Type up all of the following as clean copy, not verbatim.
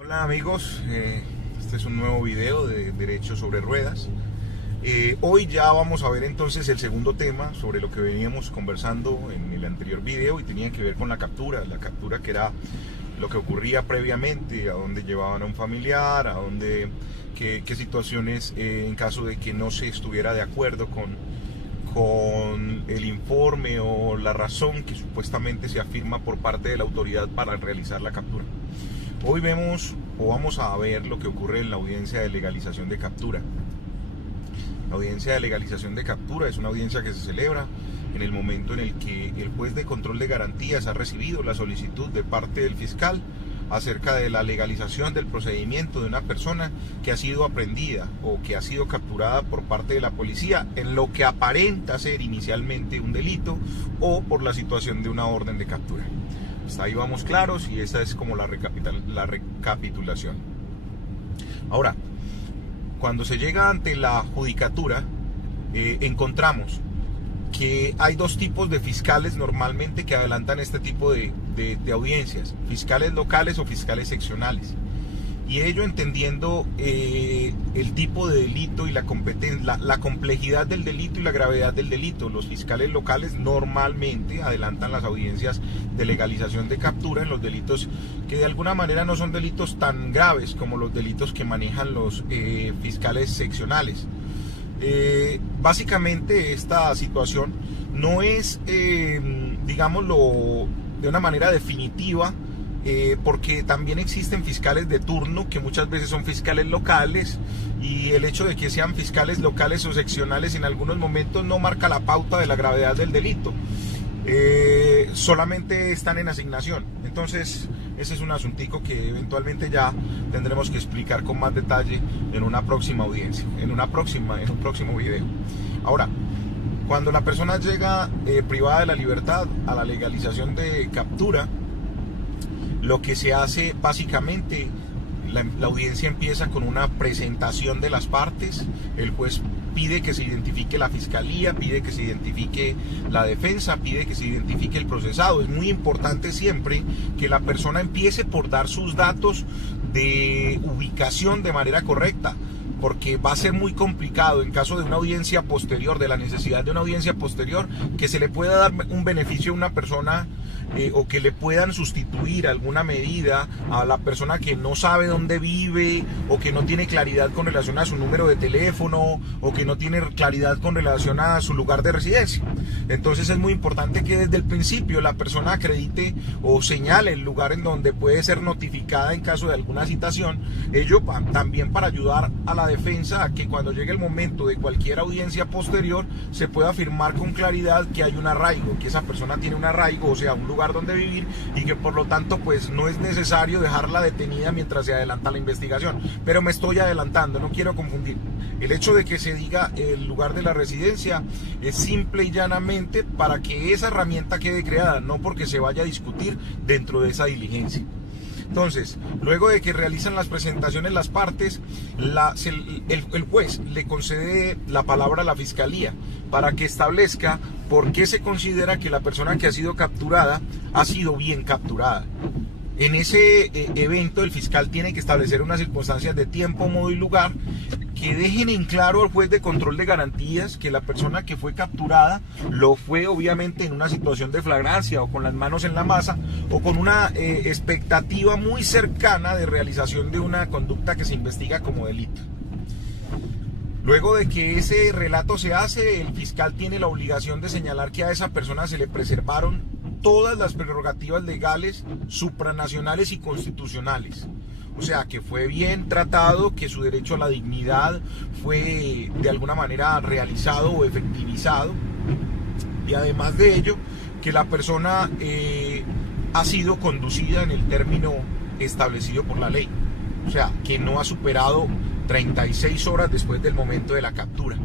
Hola amigos, este es un nuevo video de Derecho sobre Ruedas. Hoy ya vamos a ver entonces el segundo tema sobre lo que veníamos conversando en el anterior video y tenía que ver con la captura que era lo que ocurría previamente, a dónde llevaban a un familiar, a dónde, qué situaciones en caso de que no se estuviera de acuerdo con el informe o la razón que supuestamente se afirma por parte de la autoridad para realizar la captura. Hoy vamos a ver lo que ocurre en la audiencia de legalización de captura. La audiencia de legalización de captura es una audiencia que se celebra en el momento en el que el juez de control de garantías ha recibido la solicitud de parte del fiscal acerca de la legalización del procedimiento de una persona que ha sido aprehendida o que ha sido capturada por parte de la policía en lo que aparenta ser inicialmente un delito o por la situación de una orden de captura. Hasta ahí vamos claros y esta es como la recapitulación. Ahora, cuando se llega ante la judicatura, encontramos que hay dos tipos de fiscales normalmente que adelantan este tipo de audiencias: fiscales locales o fiscales seccionales. Y ello entendiendo el tipo de delito y la complejidad del delito y la gravedad del delito. Los fiscales locales normalmente adelantan las audiencias de legalización de captura en los delitos que de alguna manera no son delitos tan graves como los delitos que manejan los fiscales seccionales. Básicamente esta situación no es, digámoslo de una manera definitiva, porque también existen fiscales de turno que muchas veces son fiscales locales, y el hecho de que sean fiscales locales o seccionales en algunos momentos no marca la pauta de la gravedad del delito. Solamente están en asignación. Entonces ese es un asuntico que eventualmente ya tendremos que explicar con más detalle en una próxima audiencia, en un próximo video. Ahora, cuando la persona llega privada de la libertad a la legalización de captura, lo que se hace básicamente, la audiencia empieza con una presentación de las partes. El juez pide que se identifique la fiscalía, pide que se identifique la defensa, pide que se identifique el procesado. Es muy importante siempre que la persona empiece por dar sus datos de ubicación de manera correcta, porque va a ser muy complicado en caso de una audiencia posterior, de la necesidad de una audiencia posterior, que se le pueda dar un beneficio a una persona o que le puedan sustituir alguna medida a la persona que no sabe dónde vive, o que no tiene claridad con relación a su número de teléfono, o que no tiene claridad con relación a su lugar de residencia. Entonces es muy importante que desde el principio la persona acredite o señale el lugar en donde puede ser notificada en caso de alguna citación. Ello también para ayudar a la defensa a que cuando llegue el momento de cualquier audiencia posterior se pueda afirmar con claridad que hay un arraigo, que esa persona tiene un arraigo, o sea, un lugar donde vivir, y que por lo tanto pues no es necesario dejarla detenida mientras se adelanta la investigación. Pero me estoy adelantando, no quiero confundir. El hecho de que se diga el lugar de la residencia es simple y llanamente para que esa herramienta quede creada, no porque se vaya a discutir dentro de esa diligencia. Entonces, luego de que realizan las presentaciones las partes, el juez le concede la palabra a la fiscalía para que establezca por qué se considera que la persona que ha sido capturada ha sido bien capturada. En ese evento el fiscal tiene que establecer unas circunstancias de tiempo, modo y lugar que dejen en claro al juez de control de garantías que la persona que fue capturada lo fue obviamente en una situación de flagrancia, o con las manos en la masa, o con una expectativa muy cercana de realización de una conducta que se investiga como delito. Luego de que ese relato se hace, el fiscal tiene la obligación de señalar que a esa persona se le preservaron todas las prerrogativas legales, supranacionales y constitucionales. O sea, que fue bien tratado, que su derecho a la dignidad fue de alguna manera realizado o efectivizado, y además de ello, que la persona ha sido conducida en el término establecido por la ley. O sea, que no ha superado 36 horas después del momento de la captura.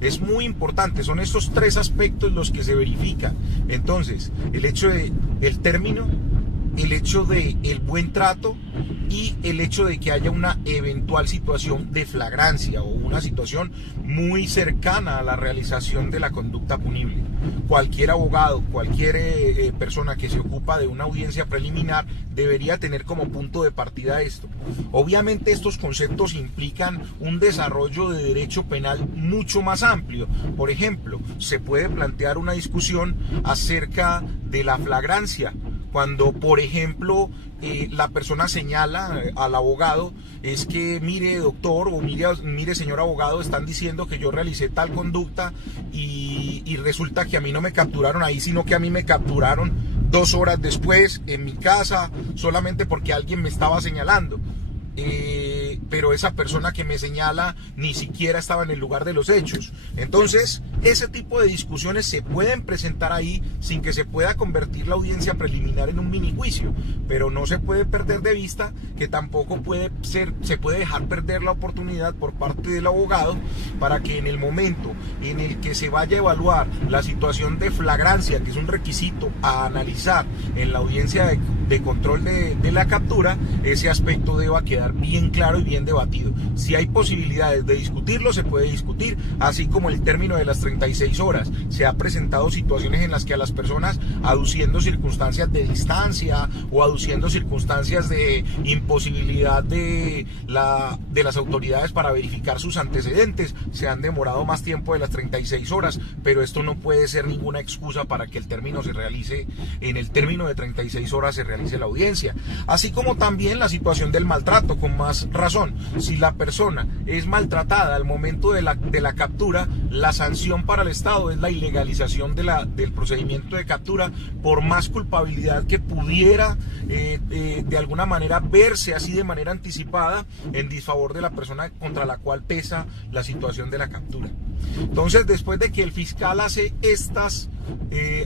Es muy importante, son estos tres aspectos los que se verifican. Entonces, el hecho de el término, el hecho de el buen trato y el hecho de que haya una eventual situación de flagrancia o una situación muy cercana a la realización de la conducta punible. cualquier abogado, cualquier persona que se ocupa de una audiencia preliminar debería tener como punto de partida esto. Obviamente estos conceptos implican un desarrollo de derecho penal mucho más amplio. Por ejemplo, se puede plantear una discusión acerca de la flagrancia, cuando, por ejemplo, la persona señala al abogado, es que mire doctor o mire señor abogado, están diciendo que yo realicé tal conducta y resulta que a mí no me capturaron ahí, sino que a mí me capturaron 2 horas después en mi casa, solamente porque alguien me estaba señalando. Pero esa persona que me señala ni siquiera estaba en el lugar de los hechos. Entonces, ese tipo de discusiones se pueden presentar ahí sin que se pueda convertir la audiencia preliminar en un mini juicio, pero no se puede perder de vista que tampoco se puede dejar perder la oportunidad por parte del abogado para que en el momento en el que se vaya a evaluar la situación de flagrancia, que es un requisito a analizar en la audiencia de control de la captura, ese aspecto deba quedar bien claro y bien debatido. Si hay posibilidades de discutirlo, se puede discutir, así como el término de las 36 horas. Se ha presentado situaciones en las que a las personas, aduciendo circunstancias de distancia o aduciendo circunstancias de imposibilidad de las autoridades para verificar sus antecedentes, se han demorado más tiempo de las 36 horas, pero esto no puede ser ninguna excusa para que el término se realice, en el término de 36 horas se realice la audiencia. Así como también la situación del maltrato, con más razón. Si la persona es maltratada al momento de la captura, la sanción para el Estado es la ilegalización del procedimiento de captura, por más culpabilidad que pudiera de alguna manera verse así de manera anticipada en disfavor de la persona contra la cual pesa la situación de la captura. Entonces, después de que el fiscal hace estas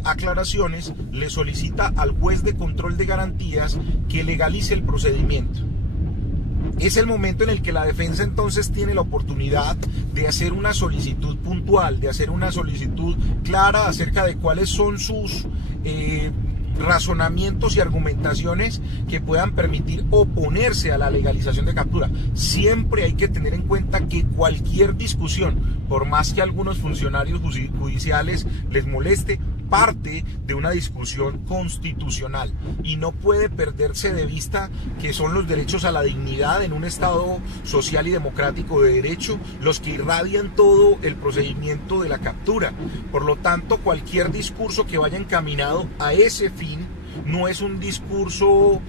aclaraciones, le solicita al juez de control de garantías que legalice el procedimiento. Es el momento en el que la defensa entonces tiene la oportunidad de hacer una solicitud puntual, de hacer una solicitud clara acerca de cuáles son sus razonamientos y argumentaciones que puedan permitir oponerse a la legalización de captura. Siempre hay que tener en cuenta que cualquier discusión, por más que a algunos funcionarios judiciales les moleste, parte de una discusión constitucional y no puede perderse de vista que son los derechos a la dignidad en un Estado social y democrático de derecho los que irradian todo el procedimiento de la captura. Por lo tanto, cualquier discurso que vaya encaminado a ese fin no es un discurso,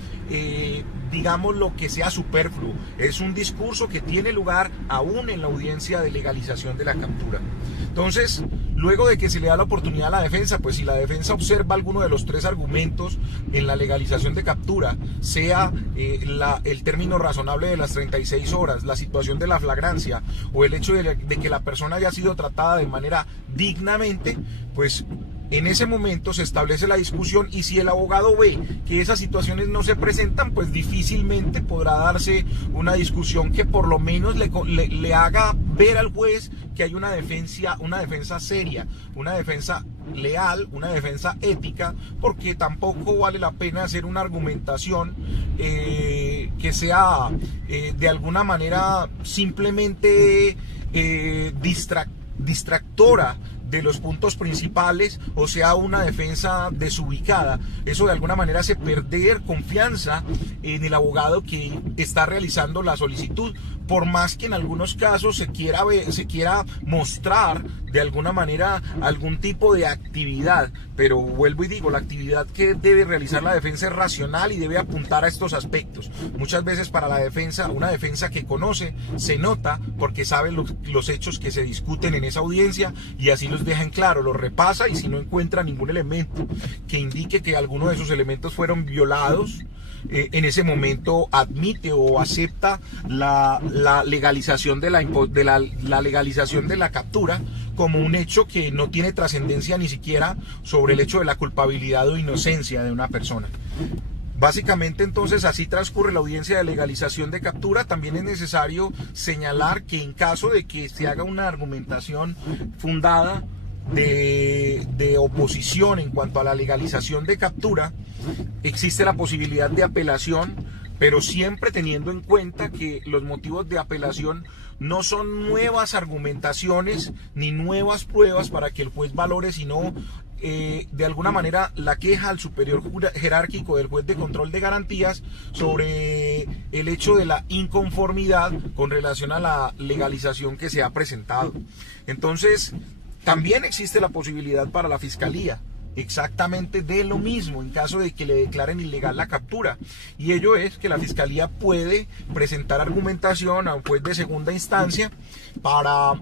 digamos, lo que sea superfluo, es un discurso que tiene lugar aún en la audiencia de legalización de la captura. Entonces, luego de que se le da la oportunidad a la defensa, pues si la defensa observa alguno de los 3 argumentos en la legalización de captura, sea el término razonable de las 36 horas, la situación de la flagrancia o el hecho de que la persona haya sido tratada de manera dignamente, pues en ese momento se establece la discusión, y si el abogado ve que esas situaciones no se presentan, pues difícilmente podrá darse una discusión que por lo menos le haga ver al juez que hay una defensa seria, una defensa leal, una defensa ética, porque tampoco vale la pena hacer una argumentación que sea de alguna manera simplemente distractora de los puntos principales, o sea, una defensa desubicada. Eso de alguna manera hace perder confianza en el abogado que está realizando la solicitud, por más que en algunos casos se quiera mostrar de alguna manera algún tipo de actividad, pero vuelvo y digo, la actividad que debe realizar la defensa es racional y debe apuntar a estos aspectos. Muchas veces para la defensa, una defensa que conoce, se nota porque sabe los hechos que se discuten en esa audiencia y así los deja en claro, los repasa, y si no encuentra ningún elemento que indique que alguno de esos elementos fueron violados, en ese momento admite o acepta la legalización de la legalización de la captura como un hecho que no tiene trascendencia ni siquiera sobre el hecho de la culpabilidad o inocencia de una persona. Básicamente, entonces, así transcurre la audiencia de legalización de captura. También es necesario señalar que en caso de que se haga una argumentación fundada de oposición en cuanto a la legalización de captura, existe la posibilidad de apelación pero siempre teniendo en cuenta que los motivos de apelación no son nuevas argumentaciones ni nuevas pruebas para que el juez valore, sino de alguna manera la queja al superior jerárquico del juez de control de garantías sobre el hecho de la inconformidad con relación a la legalización que se ha presentado. Entonces, también existe la posibilidad para la Fiscalía exactamente de lo mismo en caso de que le declaren ilegal la captura, y ello es que la Fiscalía puede presentar argumentación a un juez de segunda instancia para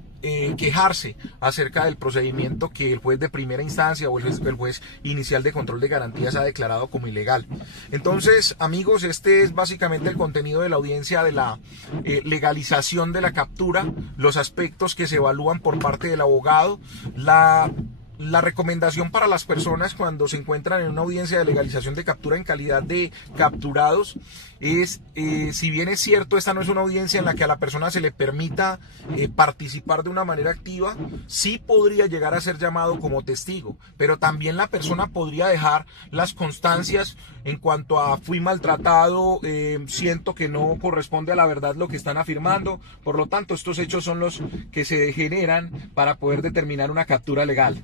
quejarse acerca del procedimiento que el juez de primera instancia o el juez inicial de control de garantías ha declarado como ilegal. Entonces, amigos, este es básicamente el contenido de la audiencia de la legalización de la captura, los aspectos que se evalúan por parte del abogado, la recomendación para las personas cuando se encuentran en una audiencia de legalización de captura en calidad de capturados es, si bien es cierto, esta no es una audiencia en la que a la persona se le permita participar de una manera activa, sí podría llegar a ser llamado como testigo, pero también la persona podría dejar las constancias en cuanto a fui maltratado, siento que no corresponde a la verdad lo que están afirmando, por lo tanto estos hechos son los que se generan para poder determinar una captura legal.